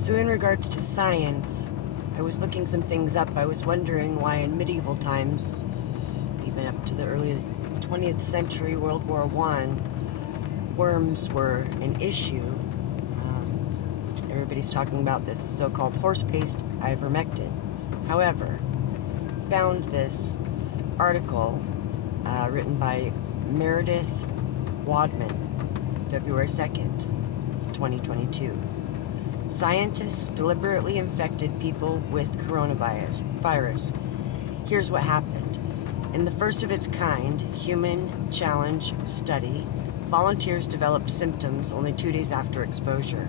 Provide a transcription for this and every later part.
So in regards to science, I was looking some things up. I was wondering why in medieval times, even up to the early 20th century, World War I, worms were an issue. Everybody's talking about this so-called horse-paste ivermectin. However, found this article written by Meredith Wadman, February 2nd, 2022. Scientists deliberately infected people with coronavirus. Here's what happened. In the first of its kind human challenge study, volunteers developed symptoms only 2 days after exposure.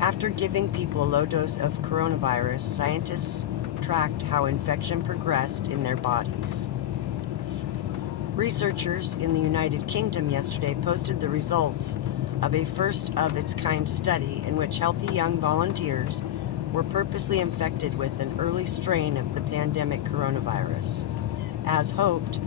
After giving people a low dose of coronavirus, scientists tracked how infection progressed in their bodies. Researchers in the United Kingdom yesterday posted the results of a first-of-its-kind study in which healthy young volunteers were purposely infected with an early strain of the pandemic coronavirus. As hoped,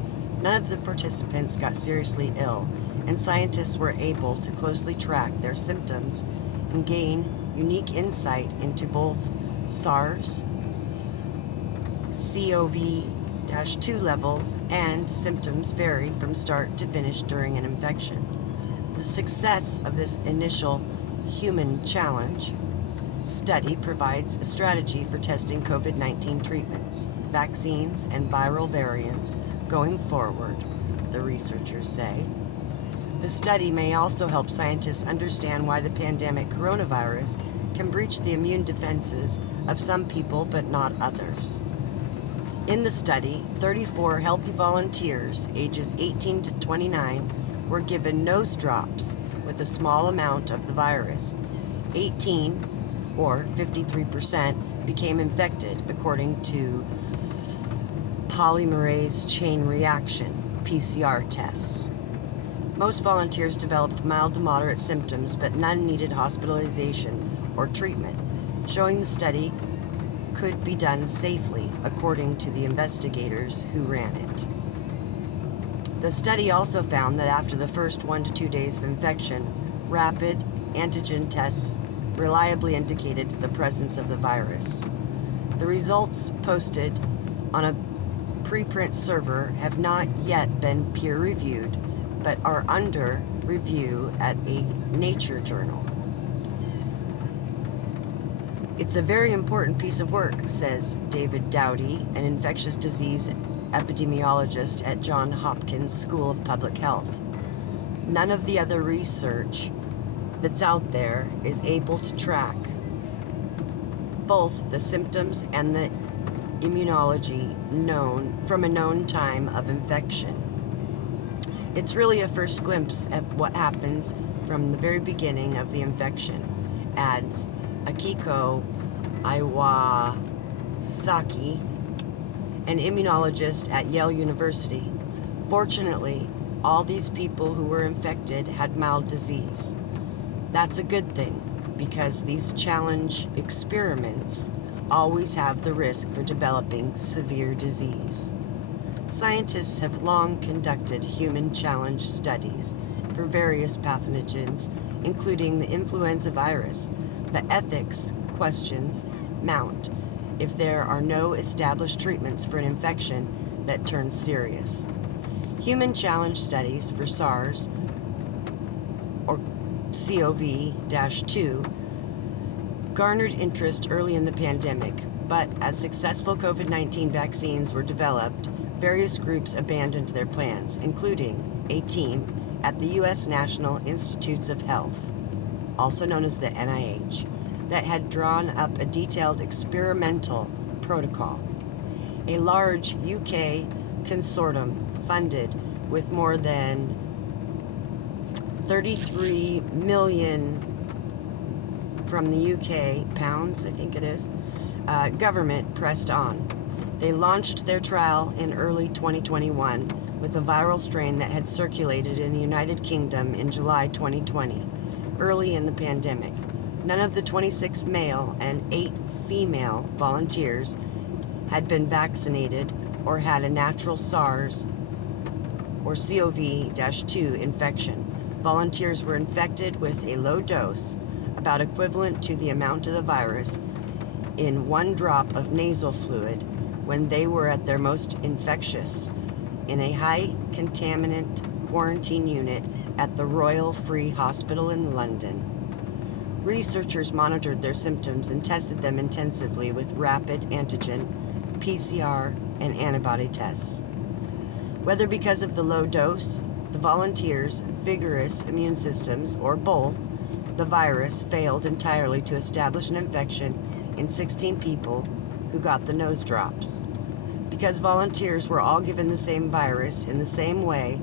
none of the participants got seriously ill, and scientists were able to closely track their symptoms and gain unique insight into both SARS-CoV-2 levels, and symptoms vary from start to finish during an infection. The success of this initial human challenge study provides a strategy for testing COVID-19 treatments, vaccines, and viral variants going forward, the researchers say. The study may also help scientists understand why the pandemic coronavirus can breach the immune defenses of some people but not others. In the study, 34 healthy volunteers ages 18 to 29 were given nose drops with a small amount of the virus. 18, or 53%, became infected according to polymerase chain reaction, PCR tests. Most volunteers developed mild to moderate symptoms, but none needed hospitalization or treatment, showing the study could be done safely, according to the investigators who ran it. The study also found that after the first 1 to 2 days of infection, rapid antigen tests reliably indicated the presence of the virus. The results posted on a preprint server have not yet been peer-reviewed, but are under review at a Nature journal. It's a very important piece of work, says David Dowdy, an infectious disease epidemiologist at Johns Hopkins School of Public Health. None of the other research that's out there is able to track both the symptoms and the immunology known from a known time of infection. It's really a first glimpse at what happens from the very beginning of the infection, adds Akiko Iwasaki, an immunologist at Yale University. Fortunately, all these people who were infected had mild disease. That's a good thing, because these challenge experiments always have the risk for developing severe disease. Scientists have long conducted human challenge studies for various pathogens, including the influenza virus, but ethics questions mount if there are no established treatments for an infection that turns serious. Human challenge studies for SARS or CoV-2 garnered interest early in the pandemic, but as successful COVID-19 vaccines were developed, various groups abandoned their plans, including a team at the U.S. National Institutes of Health, also known as the NIH, that had drawn up a detailed experimental protocol. A large UK consortium funded with more than 33 million from the UK, pounds I think it is, government pressed on. They launched their trial in early 2021 with a viral strain that had circulated in the United Kingdom in July 2020, early in the pandemic. None of the 26 male and 8 female volunteers had been vaccinated or had a natural SARS or CoV-2 infection. Volunteers were infected with a low dose about equivalent to the amount of the virus in 1 drop of nasal fluid when they were at their most infectious in a high contaminant quarantine unit at the Royal Free Hospital in London. Researchers monitored their symptoms and tested them intensively with rapid antigen, PCR, and antibody tests. Whether because of the low dose, the volunteers' vigorous immune systems, or both, the virus failed entirely to establish an infection in 16 people who got the nose drops. Because volunteers were all given the same virus in the same way,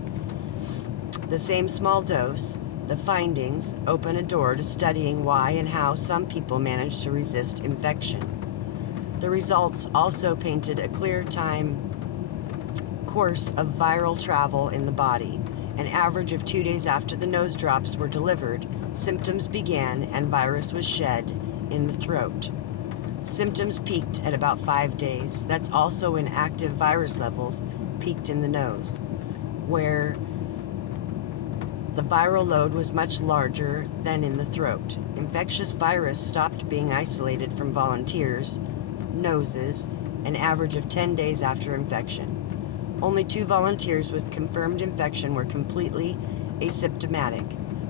the same small dose, the findings open a door to studying why and how some people managed to resist infection. The results also painted a clear time course of viral travel in the body. An average of 2 days after the nose drops were delivered, symptoms began and virus was shed in the throat. Symptoms peaked at about 5 days. That's also when active virus levels peaked in the nose, where the viral load was much larger than in the throat. Infectious virus stopped being isolated from volunteers' noses an average of 10 days after infection. Only 2 volunteers with confirmed infection were completely asymptomatic.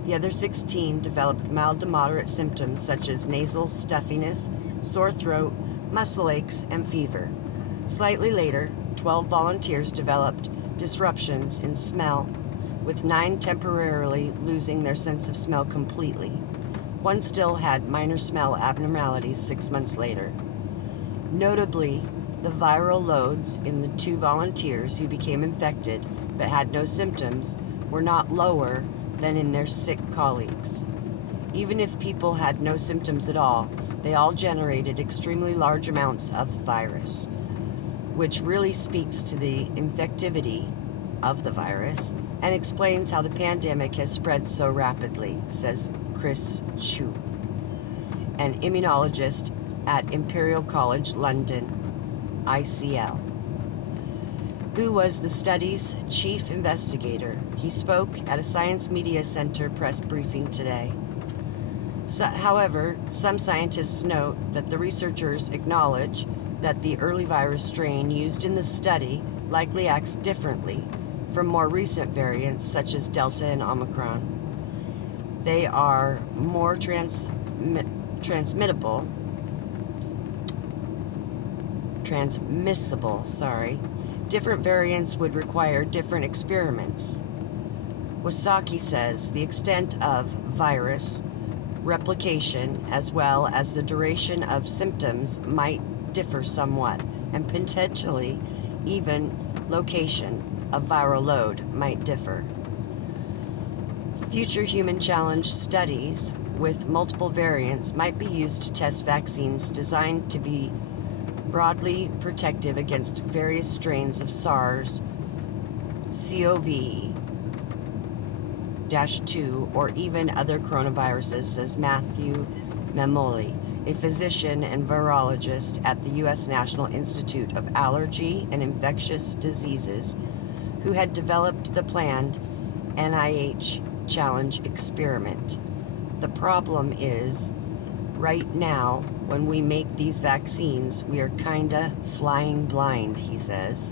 The other 16 developed mild to moderate symptoms such as nasal stuffiness, sore throat, muscle aches, and fever. Slightly later, 12 volunteers developed disruptions in smell, with 9 temporarily losing their sense of smell completely. 1 still had minor smell abnormalities 6 months later. Notably, the viral loads in the 2 volunteers who became infected but had no symptoms were not lower than in their sick colleagues. Even if people had no symptoms at all, they all generated extremely large amounts of virus, which really speaks to the infectivity of the virus and explains how the pandemic has spread so rapidly, says Chris Chu, an immunologist at Imperial College London, ICL, who was the study's chief investigator. He spoke at a Science Media Center press briefing today. However, some scientists note that the researchers acknowledge that the early virus strain used in the study likely acts differently from more recent variants such as Delta and Omicron. They are more transmissible. Different variants would require different experiments. Wasaki says the extent of virus replication as well as the duration of symptoms might differ somewhat, and potentially even location of viral load might differ. Future human challenge studies with multiple variants might be used to test vaccines designed to be broadly protective against various strains of SARS-CoV-2 or even other coronaviruses, says Matthew Memoli, a physician and virologist at the U.S. National Institute of Allergy and Infectious Diseases, who had developed the planned NIH challenge experiment. The problem is, right now, when we make these vaccines, we are kinda flying blind, he says.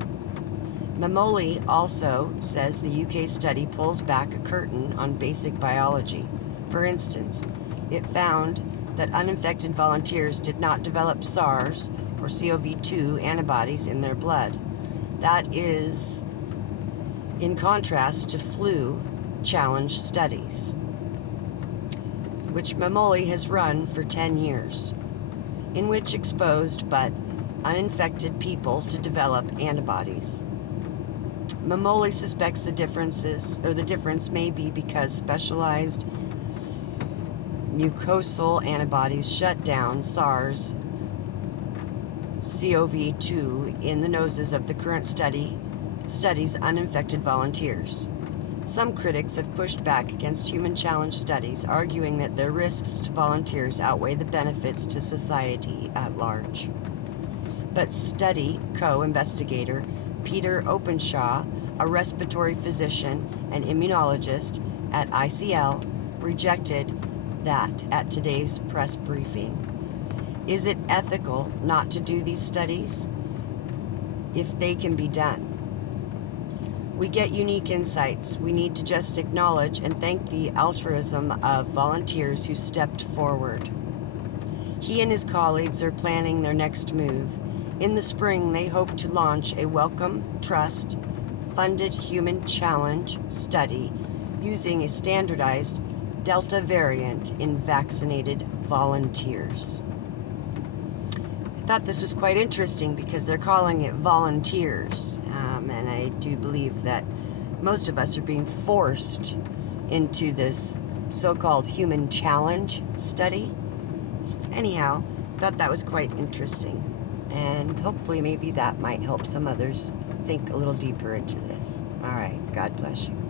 Memoli also says the UK study pulls back a curtain on basic biology. For instance, it found that uninfected volunteers did not develop SARS or CoV-2 antibodies in their blood. That is in contrast to flu challenge studies, which Memoli has run for 10 years, in which exposed but uninfected people to develop antibodies. Memoli suspects the difference may be because specialized mucosal antibodies shut down SARS-CoV-2 in the noses of the current study's uninfected volunteers. Some critics have pushed back against human challenge studies, arguing that their risks to volunteers outweigh the benefits to society at large. But study co-investigator Peter Openshaw, a respiratory physician and immunologist at ICL, rejected that at today's press briefing. Is it ethical not to do these studies if they can be done? We get unique insights. We need to just acknowledge and thank the altruism of volunteers who stepped forward. He and his colleagues are planning their next move. In the spring, they hope to launch a Welcome Trust funded human challenge study using a standardized Delta variant in vaccinated volunteers. I thought this was quite interesting because they're calling it volunteers, and I do believe that most of us are being forced into this so-called human challenge study. Anyhow, thought that was quite interesting, and hopefully maybe that might help some others think a little deeper into this. All right, God bless you.